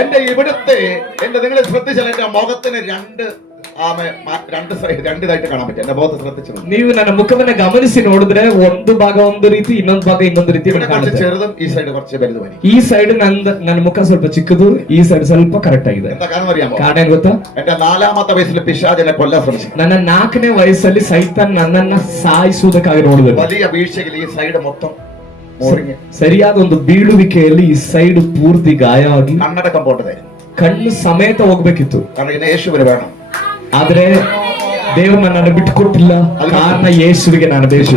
എന്റെ ഇവിടുത്തെ നിങ്ങൾ ശ്രദ്ധിച്ചാൽ എന്റെ മുഖത്തിന് രണ്ടിതായിട്ട് കാണാൻ പറ്റും. ಎನ್ನ ಮುಖ ശ്രദ്ധിച്ചു ನೀವು ನನ್ನ ಮುಖವನ್ನ ಗಮನಿಸಿ ನೋಡಿದ್ರೆ ಒಂದು ಭಾಗ ಒಂದು ರೀತಿ ಇನ್ನೊಂದು ಭಾಗ ಇನ್ನೊಂದು ರೀತಿ ಕಾಣುತ್ತೆ. ചെറുതും ഈ സൈഡ് കുറച്ച് വലുതുമായി. ಈ ಸೈಡ್ ನನ್ನ ಮುಖ ಸ್ವಲ್ಪ ಚಿಕ್ಕದು, ಈ ಸೈಡ್ ಸ್ವಲ್ಪ ಕರೆಕ್ಟ್ ಆಗಿದೆ. എന്താ കാരണം അറിയാമോ? ಕಾರಣ ಏನ್ ಗೊತ್ತಾ? എന്റെ 4ാമത്തെ വയസ്സിൽ പിശാചിനെ കൊല്ലാൻ ശ്രമിച്ചു. ನನ್ನ 4ನೇ ವಯಸ್ಸಲ್ಲಿ ಸೈತಾನ್ ನನ್ನನ್ನ ಸಾಯಿಸುವುದಕ್ಕಾಗಿ ನೋಡಿದ. വലിയ വീഴ്ചയിൽ ಈ ಸೈಡ್ മൊത്തം ಸರಿಯಾದ ಒಂದು ಬೀಳುವಿಕೆಯಲ್ಲಿ ಈ ಸೈಡ್ ಪೂರ್ತಿ ಗಾಯ ಆಗಿ കണ്ണടക്കം പോട്ടದೆ ಕಣ್ಣು ಸಮೇತ ಹೋಗ್ಬೇಕಿತ್ತು. കാരണം യേശുവിന് വേണം. ಆದ್ರೆ ದೇವರು ನನ್ನನ್ನು ಬಿಟ್ಟುಕೊಟ್ಟಿಲ್ಲ. ಕಾರಣ ಯೇಸುವಿಗೆ ನಾನು ಬೇಕು.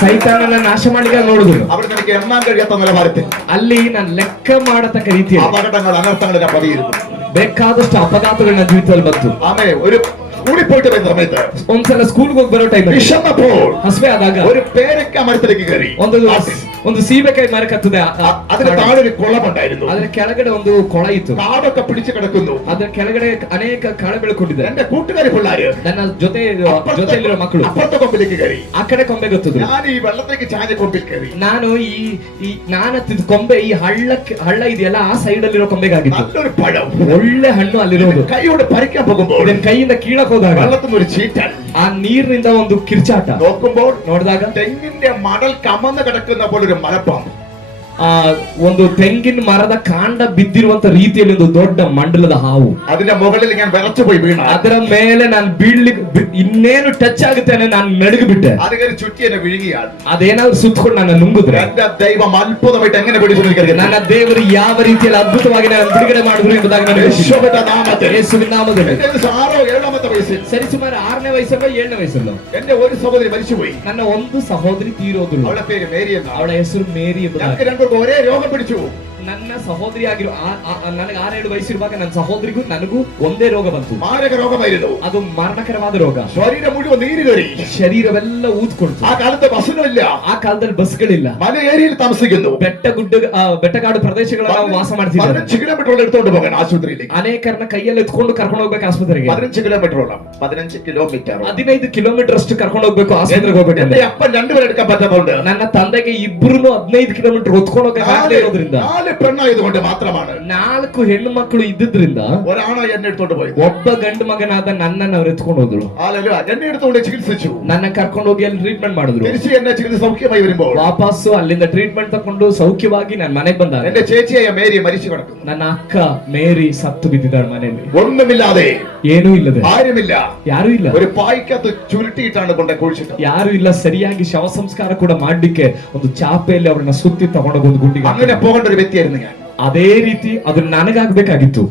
ಸೈತಾನನ ನಾಶ ಮಾಡಲಿಕ್ಕೆ ನೋಡುದು. അവിടെ എനിക്ക് എണ്ണാൻ കഴിയാത്ത നിലവാരത്തിൽ ಅಲ್ಲಿ ನಾನು ಲೆಕ್ಕ ಮಾಡತಕ್ಕ ರೀತಿಯಲ್ಲಿ അപകടങ്ങൾ അനർത്ഥങ്ങൾ പതിയിരുന്നു. ಬೇಕಾದಷ್ಟು ಅಪಘಾತಗಳು ನನ್ನ ಜೀವಿತದಲ್ಲಿ ಬಂತು. ആമേ ഒരു സ്കൂളിൽ പോയിട്ട് വരുന്ന സമയത്ത് ಒಂದ್ಸಲ ಸ್ಕೂಲ್ಗೆ ಹೋಗಿ ಬರೋ ಟೈಮ್ വിശന്നപ്പോൾ ಹಸಿವೆ ಆದಾಗ ഒരു പേരക്ക മരത്തിലേക്ക് കയറി ಒಂದು ಸೀಬೆಕಾಯಿ ಮರ ಕತ್ತದೆ. അതിന് താഴെ ഒരു കുളമുണ്ടായിരുന്നു. ಅದರ ಕೆಳಗಡೆ ಒಂದು ಕೊಳ ಇತ್ತು. കാടൊക്കെ പിടിച്ചു കിടക്കുന്നു. ಅದರ ಕೆಳಗಡೆ ಅನೇಕ ಕಳೆ ಬೆಳ್ಕೊಂಡಿದೆ. എന്റെ കൂട്ടുകാരി പിള്ളേര് ನನ್ನ ಜೊತೆಯಲ್ಲಿರೋ ಮಕ್ಕಳು അപ്പുറത്തെ കൊമ്പിലേക്ക് കയറി ಆ ಕಡೆ ಕೊಂಬೆ ಗೊತ್ತದು. ഞാൻ ಈ വെള്ളത്തേക്ക് ചാഞ്ഞ കൊമ്പിൽ കയറി. ನಾನು ನಾನು ಕೊಂಬೆ ಈ ಹಳ್ಳ ಇದೆಯಲ್ಲ ಆ ಸೈಡ್ ಅಲ್ಲಿರೋ ಕೊಂಬೆಗಾಗಿತ್ತು. നല്ലൊരു പഴം ಒಳ್ಳೆ ಹಣ್ಣು ಅಲ್ಲಿರೋದು. കൈയോട് പറിക്കാൻ പോകുമ്പോൾ ಇದನ್ನ ಕೈಯಿಂದ ಕೀಳಕ್ ಹೋದಾಗ വെള്ളത്തിന് ഒരു ചീറ്റൽ, ಆ ನೀರಿನಿಂದ ಒಂದು ಕಿರ್ಚಾಟ. നോക്കുമ്പോൾ ನೋಡಿದಾಗ തെങ്ങിന്റെ മടൽ കമന്ന് കിടക്കുന്ന പോലെ ഒരു മലപ്പാമ്പ്. ಒಂದು ತೆಂಗಿನ ಮರದ ಕಾಂಡ ಬಿದ್ದಿರುವಂತ ರೀತಿಯಲ್ಲಿ ಒಂದು ದೊಡ್ಡ ಮಂಡಲದ ಹಾವು. അതിന്റെ മുകളിൽ ഞാൻ വിറച്ചു പോയി വീണ. ಅದರ ಮೇಲೆ ನಾನು ಇನ್ನೇನು ಟಚ್ ಆಗುತ್ತೇನೆ, ನಾನು ನಡುಗು ಬಿಟ್ಟೆ. ಅದಕ್ಕೆ ಚುಟ್ಟಿ ಎന്നെ ವಿഴുಗಿಯಾಳು. ಅದೇನಾದ್ರು ಸುತ್ತಕೊಂಡು ನನ್ನ ನುಂಗುದ್ರೆ എന്റെ ദൈവം അത്ഭുതമായിട്ട് എങ്ങനെ പിടിച്ചിരിക്കുന്നു. ನನ್ನ ದೇವರು ಯಾವ ರೀತಿಯಲ್ಲಿ ಅದ್ಭುತವಾಗಿ ನಾನು ಬಿಡುಗಡೆ ಮಾಡಿದ್ರು ಎಂಬುದಾಗಿ ನನಗೆ ಯೇಸುವಿನ ನಾಮದಲ್ಲಿ. 6-7ാമത്തെ വയസ്സിൽ ಸರಿ ಸುಮಾರು 6ನೇ ವಯಸ್ಸಲ್ಲೋ 7ನೇ ವಯಸ್ಸಲ್ಲೋ എന്റെ ഒരു സഹോദരി മരിച്ചുപോയി. ನನ್ನ ಒಂದು ಸಹೋದರಿ ತೀರೋದಳು. ಅವಳ പേര് മേരി എന്നാണ്. ಅವಳ ಹೆಸರು ಮೇರಿ ಎಂಬುದಾಗಿ. ഒരേ രോഗം പിടിച്ചു. ನನ್ನ ಸಹೋದರಿ ಆಗಿರೋ ನನಗೆ 6-7 ವಯಸ್ಸಿರುವಾಗ ನನ್ನ ಸಹೋದರಿಗೂ ನನಗೂ ಒಂದೇ ರೋಗ ಬಂತು. മാരക രോഗമായിരുന്നു. ಅದು ಮರಣಕರವಾದ ರೋಗ. ശരീരം മുഴുവൻ നീര് കയറി. ಶರೀರವೆಲ್ಲ ಊದ್ಕೊಳ್ತು. ആ കാലത്ത് ബസ്സുകളില്ല. ಆ ಕಾಲದಲ್ಲಿ ಬಸ್ಗಳಿಲ್ಲ. മല ഏരിയയിൽ താമസിക്കുന്നു. ಬೆಟ್ಟಗಾಡು ಪ್ರದೇಶಗಳಲ್ಲಿ ವಾಸ ಮಾಡ್ತಿದ್ದಾರೆ. 15 കിലോമീറ്റർ എടുത്തോണ്ട് പോകാൻ ആശുപത്രിയിലേക്ക്. ಅನೇಕರನ್ನ ಕೈಯಲ್ಲಿ ಎತ್ಕೊಂಡು ಕರ್ಕೊಂಡು ಹೋಗ್ಬೇಕು ಆಸ್ಪತ್ರೆಗೆ. 15 കിലോമീറ്റർ 15 ಕಿಲೋಮೀಟರ್ ಅಷ್ಟು ಕರ್ಕೊಂಡು ಹೋಗ್ಬೇಕು ಆಸ್ಪತ್ರೆಗೆ ಹೋಗ್ಬೇಕು. എന്റെ അപ്പൻ 2 പേരെ എടുക്കാൻ പറ്റാത്തതുകൊണ്ട് ನನ್ನ ತಂದೆಗೆ ಇಬ್ರು 15 ಕಿಲೋಮೀಟರ್ ಹೊತ್ಕೊಂಡು ಹೋಗಕ್ಕೆ ಇರೋದ್ರಿಂದ 4 പെണ്ണായതുകൊണ്ട് മാത്രമാണ് 4 ಹೆಣ್ಣು ಮಕ್ಕಳು ಇದ್ದಿದ್ರಿಂದ ഒരാണ എന്നെ എടുത്തോണ്ട് പോയി. ಒಬ್ಬ ಗಂಡು ಮಗನಾದ ನನ್ನನ್ನು ಅವ್ರು ಎತ್ಕೊಂಡು ಹೋದ್ರು. എന്നെ എടുത്തോണ്ട് ചികിത്സിച്ചു. ನನ್ನ ಕರ್ಕೊಂಡು ಹೋಗಿ ಅಲ್ಲಿ ಟ್ರೀಟ್ಮೆಂಟ್ ಮಾಡಿದ್ರು. തിരിച്ച് എന്നെ ചികിത്സ സൗഖ്യമായി വരുമ്പോൾ ವಾಪಸ್ಸು ಅಲ್ಲಿಂದ ಟ್ರೀಟ್ಮೆಂಟ್ ತಕೊಂಡು ಸೌಖ್ಯವಾಗಿ ನಾನು ಮನೆಗೆ ಬಂದಾಗ എന്റെ ചേച്ചിയായ മേരി മരിച്ചു കിടക്കുന്നു. ನನ್ನ ಅಕ್ಕ ಮೇರಿ ಸತ್ತು ಬಿದ್ದಿದ್ದಾಳೆ ಮನೆಯಲ್ಲಿ. ഒന്നുമില്ലാതെ, ಏನೂ ಇಲ್ಲದೆ, ആരുമില്ല, ಯಾರು ಇಲ್ಲ, ഒരു പായ്ക്കകത്ത് ചുരുട്ടിയിട്ടാണ് കൊണ്ട് കുഴിച്ചിട്ട്. ಯಾರು ಇಲ್ಲ. ಸರಿಯಾಗಿ ಶವ ಸಂಸ್ಕಾರ ಕೂಡ ಮಾಡ್ಲಿಕ್ಕೆ ಒಂದು ಚಾಪೆಯಲ್ಲಿ ಅವ್ರನ್ನ ಸುತ್ತಿ ತಗೊಂಡೋಗಿ ಒಂದು ಗುಂಡಿಗೆ. അങ്ങനെ പോകേണ്ട ഒരു വ്യക്തിയായിരുന്നു ഞാൻ. ಅದೇ ರೀತಿ ಅದು ನನಗಾಗಬೇಕಾಗಿತ್ತು.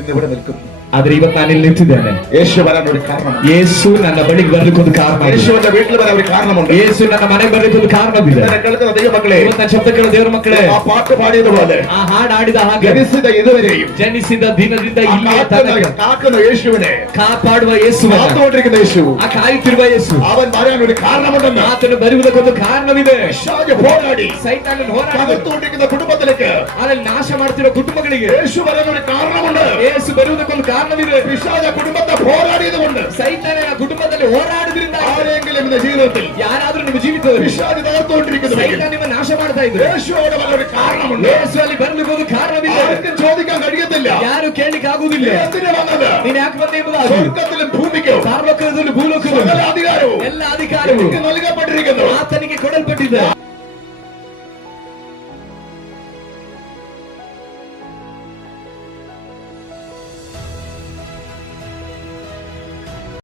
ഇന്ന് ഇവിടെ നിൽക്കുന്നു. ಆದ್ರೆ ಇವತ್ತು ನಾನು ಇಲ್ಲಿ ನಿಂತಿದ್ದೇನೆ. യേശു വരാൻ ഒരു കാരണം. ಯೇಸು ನನ್ನ ಬಳಿಗೆ ಬರ್ಲಿಕ್ಕೆ ಒಂದು ಕಾರಣ. യേശുവിന്റെ വീട്ടിൽ വരാൻ ഒരു കാരണമുണ്ട്. ಯೇಸು ನನ್ನ ಮನೆಗೆ ಬರ್ಲಿಕ್ಕೆ ಒಂದು ಕಾರಣವಿದೆ. കേൾക്കുന്ന ദൈവമക്കളെ, ಇವತ್ತು ನನ್ನ ಶಬ್ದ ಕೇಳೋ ದೇವರ ಮಕ್ಕಳೇ, ആ പാട്ട് പാടിയതുപോലെ ಆ ಹಾಡು ಆಡಿದ ಹಾಗೆ ജനിಸಿದ ഇതുവരെയും ಜನಿಸಿದ ದಿನದಿಂದ ಇಲ್ಲಿಯ ತನಕ കാക്കുന്ന യേശുവിനെ, ಕಾಪಾಡುವ ಯೇಸುವನ್ನ, കാത്തുകൊണ്ടിരിക്കുന്ന യേശു, ಆ ಕಾಯುತ್ತಿರುವ ಯೇಸು, അവൻ വരാൻ ഒരു കാരണമുണ്ടെന്ന് ಆತನು ಬರುವುದಕ್ಕೊಂದು ಕಾರಣವಿದೆ. പിശാച് പോരാടി ಸೈತಾನನ ಹೋರಾಟ തകർത്തുകൊണ്ടിരിക്കുന്ന കുടുംബത്തിലേക്ക് ಅದರಲ್ಲಿ ನಾಶ ಮಾಡ್ತಿರೋ ಕುಟುಂಬಗಳಿಗೆ യേശു വരാൻ ഒരു കാരണമുണ്ട്. ಯೇಸು ಬರುವುದಕ್ಕೊಂದು ಕಾರಣವಿದೆ. പിശാച് കുടുംബത്തെ പോരാടിയതുകൊണ്ട്, ಸೈತಾನನ ಕುಟುಂಬದಲ್ಲಿ ಹೋರಾಡದ್ರಿಂದ ആരെങ്കിലും ഇന്ന് ജീവിതത്തിൽ ಯಾರಾದ್ರೂ ನಿಮ್ಮ ಜೀವಿತದಲ್ಲಿ പിശാച് തകർത്തുകൊണ്ടിരിക്കുന്നു, ಸೈತಾನ ನಿಮ್ಮ ನಾಶ ಮಾಡ್ತಾ ಇದ್ರೆ യേശു അവിടെ വരാൻ ഒരു കാരണമുണ്ട്. ಯೇಸು ಅಲ್ಲಿ ಬರ್ಲಿಕ್ಕೆ ಒಂದು ಕಾರಣವಿದೆ. ആർക്കും ചോദിക്കാൻ കഴിയത്തില്ല, ಯಾರು ಕೇಳಲಿಕ್ಕೆ ಆಗುವುದಿಲ್ಲ. എന്തിനാ വന്നത്? ನೀನ್ ಯಾಕೆ ಬಂದೆ ಎಂಬುದಾಗಿ സ്വർഗ്ഗത്തിലും ഭൂമിക്കും ಸಾರ್ವಕಾಲದಲ್ಲಿ ಭೂಲೋಕದಲ್ಲಿ സകല അധികാരവും ಎಲ್ಲ ಅಧಿಕಾರವು എനിക്ക് നൽകപ്പെട്ടിരിക്കുന്നു. ಆತನಿಗೆ ಕೊಡಲ್ಪಟ್ಟಿದೆ.